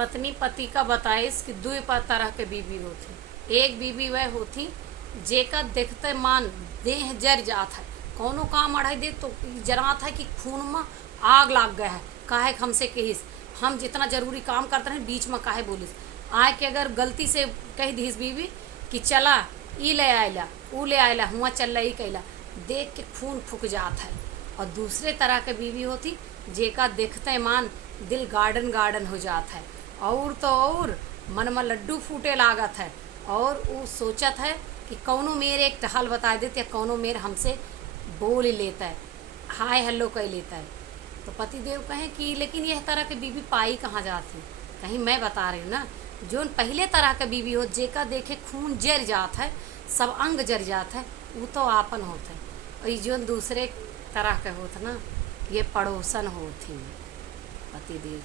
पत्नी पति का बताइस कि दो तरह के बीवी होती। एक बीवी वह होती जेका देखते मान देह जर जात है, कौनो काम अढ़ाई दे तो जरात है कि खून में आग लाग गया है। काहे हमसे कहिस, हम जितना जरूरी काम करते हैं बीच में काहे बोलिस। आए के अगर गलती से कह दीस बीवी कि चला ई ले आयला ऊ ले आयला हुआ चल रही कैला, देख के खून फूक जात है। और दूसरे तरह के बीवी होती जेका देखते मान दिल गार्डन गार्डन हो जात है, और तो और मन में लड्डू फूटे लागत है। और वो सोचत है कि कौनो मेरे एक टहल बता देते या कौनो मेरे हमसे बोल ही लेता है, हाय हेलो कह लेता है। तो पतिदेव कहें कि लेकिन यह तरह के बीवी पाई कहाँ जाती। कहीं मैं बता रही हूँ ना, जो पहले तरह के बीवी हो जेका देखे खून जर जात है, सब अंग जर जात है, वो तो आपन होते हैं। और जो दूसरे तरह के होते ना, ये पड़ोसन होती पतिदेव।